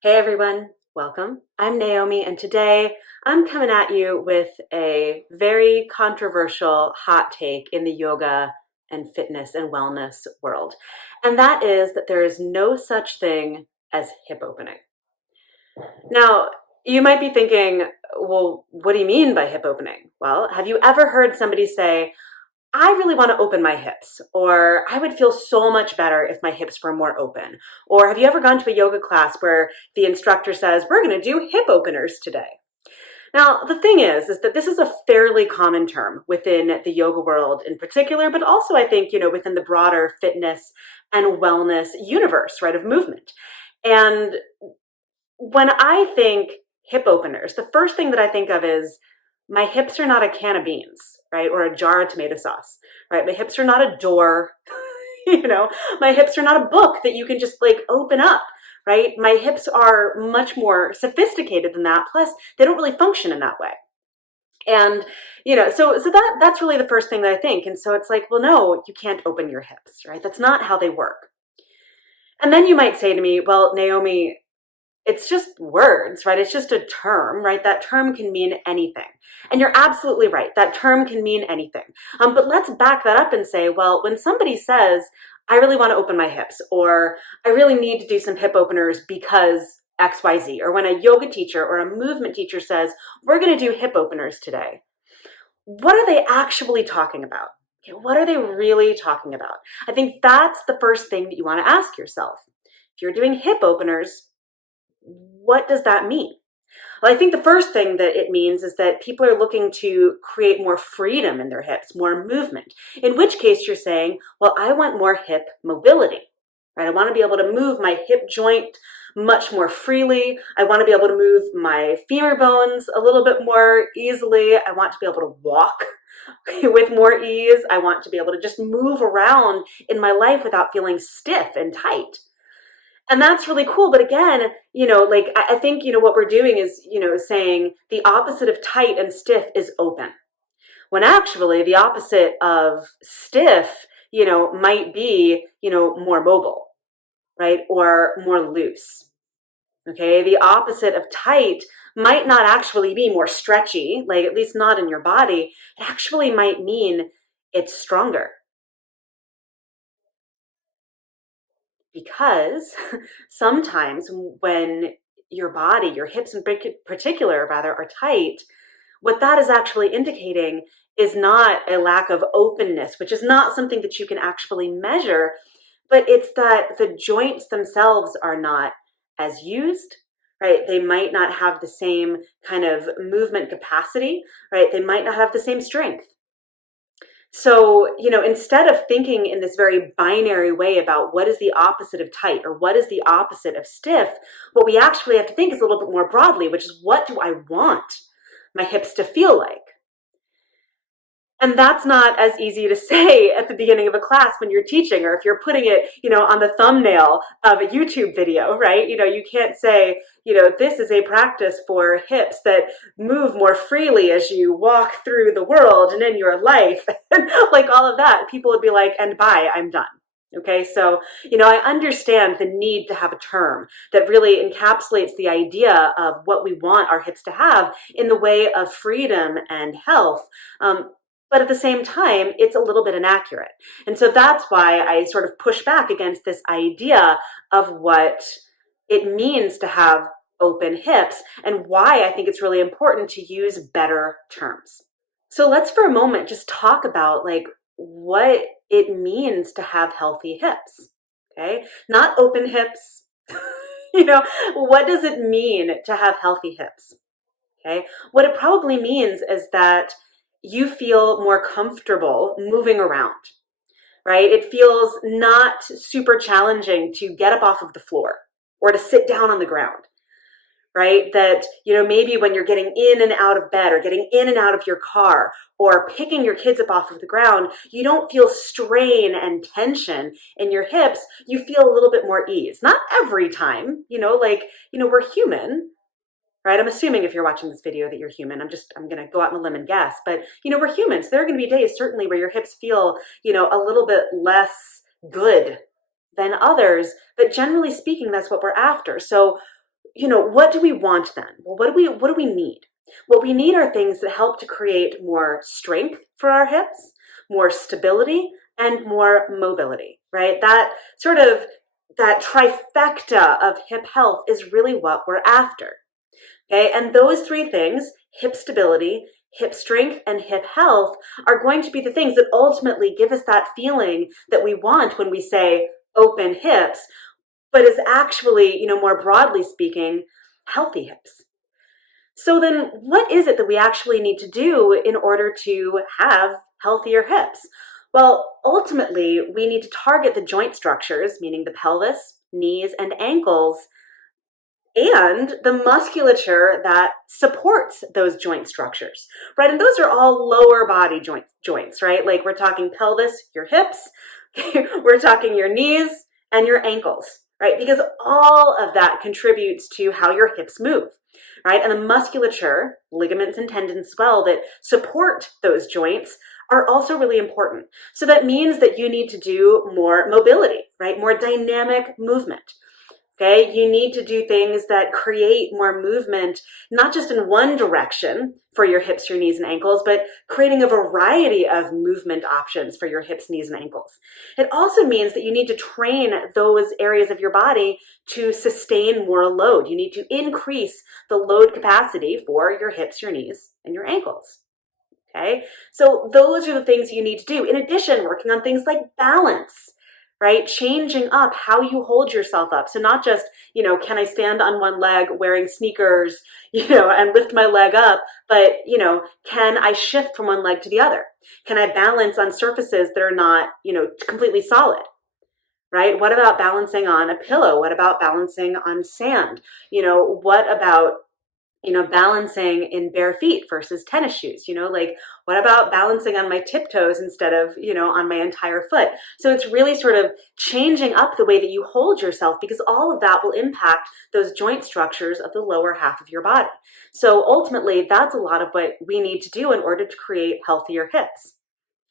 Hey everyone, welcome. I'm Naomi, and today I'm coming at you with a very controversial hot take in the yoga and fitness and wellness world. And that is that there is no such thing as hip opening. Now, you might be thinking, well, what do you mean by hip opening? Well, have you ever heard somebody say, I really want to open my hips, or I would feel so much better if my hips were more open? Or have you ever gone to a yoga class where the instructor says, we're going to do hip openers today? Now, the thing is that this is a fairly common term within the yoga world in particular, but also I think, within the broader fitness and wellness universe, right, of movement. And when I think hip openers, the first thing that I think of is my hips are not a can of beans, right? Or a jar of tomato sauce, right? My hips are not a door, my hips are not a book that you can just like open up, right? My hips are much more sophisticated than that. Plus, they don't really function in that way. And so that's really the first thing that I think. And so it's like, well, no, you can't open your hips, right? That's not how they work. And then you might say to me, well, Naomi, it's just words, right? It's just a term, right? That term can mean anything. And you're absolutely right. That term can mean anything. But let's back that up and say, well, when somebody says, I really want to open my hips, or I really need to do some hip openers because XYZ, or when a yoga teacher or a movement teacher says, we're going to do hip openers today, what are they actually talking about? Okay, what are they really talking about? I think that's the first thing that you want to ask yourself. If you're doing hip openers, what does that mean? Well, I think the first thing that it means is that people are looking to create more freedom in their hips, more movement, in which case you're saying, well, I want more hip mobility, right? I want to be able to move my hip joint much more freely. I want to be able to move my femur bones a little bit more easily. I want to be able to walk with more ease. I want to be able to just move around in my life without feeling stiff and tight. And that's really cool. But again, I think, what we're doing is, saying the opposite of tight and stiff is open. When actually the opposite of stiff, might be, more mobile, right? Or more loose. Okay. The opposite of tight might not actually be more stretchy, like at least not in your body. It actually might mean it's stronger. Because sometimes when your body, your hips in particular, rather, are tight, what that is actually indicating is not a lack of openness, which is not something that you can actually measure, but it's that the joints themselves are not as used, right? They might not have the same kind of movement capacity, right? They might not have the same strength. So, instead of thinking in this very binary way about what is the opposite of tight or what is the opposite of stiff, what we actually have to think is a little bit more broadly, which is what do I want my hips to feel like? And that's not as easy to say at the beginning of a class when you're teaching, or if you're putting it, on the thumbnail of a YouTube video, right? You can't say, this is a practice for hips that move more freely as you walk through the world and in your life, like all of that. People would be like, and bye, I'm done. Okay, so, I understand the need to have a term that really encapsulates the idea of what we want our hips to have in the way of freedom and health. But at the same time, it's a little bit inaccurate. And so that's why I sort of push back against this idea of what it means to have open hips and why I think it's really important to use better terms. So let's for a moment just talk about like what it means to have healthy hips, okay? Not open hips. What does it mean to have healthy hips? Okay? What it probably means is that you feel more comfortable moving around, right? It feels not super challenging to get up off of the floor or to sit down on the ground, right? That, maybe when you're getting in and out of bed or getting in and out of your car or picking your kids up off of the ground, you don't feel strain and tension in your hips. You feel a little bit more ease. Not every time, we're human. Right? I'm assuming if you're watching this video that you're human. I'm going to go out on a limb and guess, but we're humans. There are going to be days certainly where your hips feel, a little bit less good than others, but generally speaking, that's what we're after. So, what do we want then? Well, what do we need? What we need are things that help to create more strength for our hips, more stability, and more mobility, right? That trifecta of hip health is really what we're after. Okay, and those three things, hip stability, hip strength, and hip health, are going to be the things that ultimately give us that feeling that we want when we say open hips, but is actually, more broadly speaking, healthy hips. So then what is it that we actually need to do in order to have healthier hips? Well, ultimately, we need to target the joint structures, meaning the pelvis, knees, and ankles, and the musculature that supports those joint structures, right? And those are all lower body joints, right? Like we're talking pelvis, your hips, we're talking your knees and your ankles, right? Because all of that contributes to how your hips move, right? And the musculature, ligaments and tendons as well, that support those joints are also really important. So that means that you need to do more mobility, right? More dynamic movement. Okay, you need to do things that create more movement, not just in one direction for your hips, your knees, and ankles, but creating a variety of movement options for your hips, knees, and ankles. It also means that you need to train those areas of your body to sustain more load. You need to increase the load capacity for your hips, your knees, and your ankles. Okay, so those are the things you need to do. In addition, working on things like balance, right? Changing up how you hold yourself up. So not just, can I stand on one leg wearing sneakers, and lift my leg up, but, can I shift from one leg to the other? Can I balance on surfaces that are not, completely solid? Right? What about balancing on a pillow? What about balancing on sand? What about balancing in bare feet versus tennis shoes, like what about balancing on my tiptoes instead of, on my entire foot? So it's really sort of changing up the way that you hold yourself, because all of that will impact those joint structures of the lower half of your body. So ultimately, that's a lot of what we need to do in order to create healthier hips.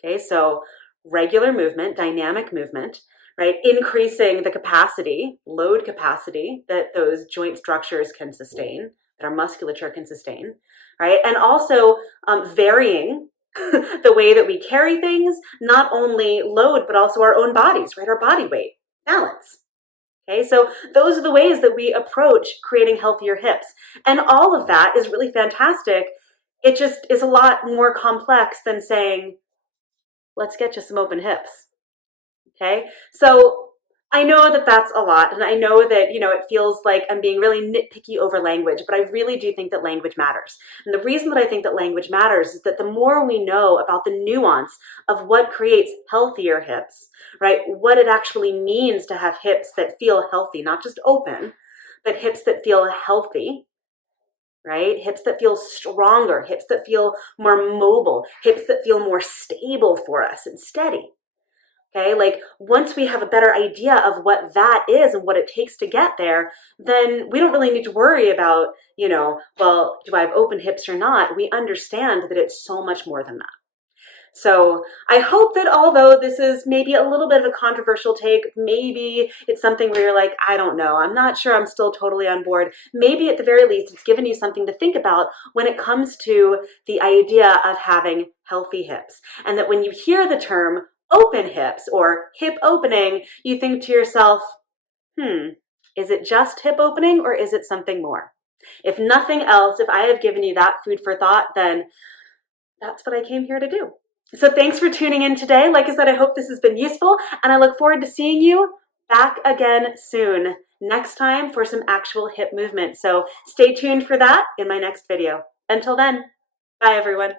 Okay, so regular movement, dynamic movement, right? Increasing the capacity, load capacity that those joint structures can sustain, that our musculature can sustain, right? And also varying the way that we carry things, not only load, but also our own bodies, right? Our body weight, balance. Okay, so those are the ways that we approach creating healthier hips. And all of that is really fantastic. It just is a lot more complex than saying, let's get you some open hips. Okay, so I know that that's a lot, and I know that, it feels like I'm being really nitpicky over language, but I really do think that language matters. And the reason that I think that language matters is that the more we know about the nuance of what creates healthier hips, right, what it actually means to have hips that feel healthy, not just open, but hips that feel healthy, right? Hips that feel stronger, hips that feel more mobile, hips that feel more stable for us and steady. Okay, like once we have a better idea of what that is and what it takes to get there, then we don't really need to worry about, well, do I have open hips or not? We understand that it's so much more than that. So I hope that although this is maybe a little bit of a controversial take, maybe it's something where you're like, I don't know, I'm not sure I'm still totally on board. Maybe at the very least, it's given you something to think about when it comes to the idea of having healthy hips. And that when you hear the term open hips or hip opening, you think to yourself, is it just hip opening or is it something more? If nothing else, if I have given you that food for thought, then that's what I came here to do. So thanks for tuning in today. Like I said, I hope this has been useful, and I look forward to seeing you back again soon, next time for some actual hip movement. So stay tuned for that in my next video. Until then, bye everyone.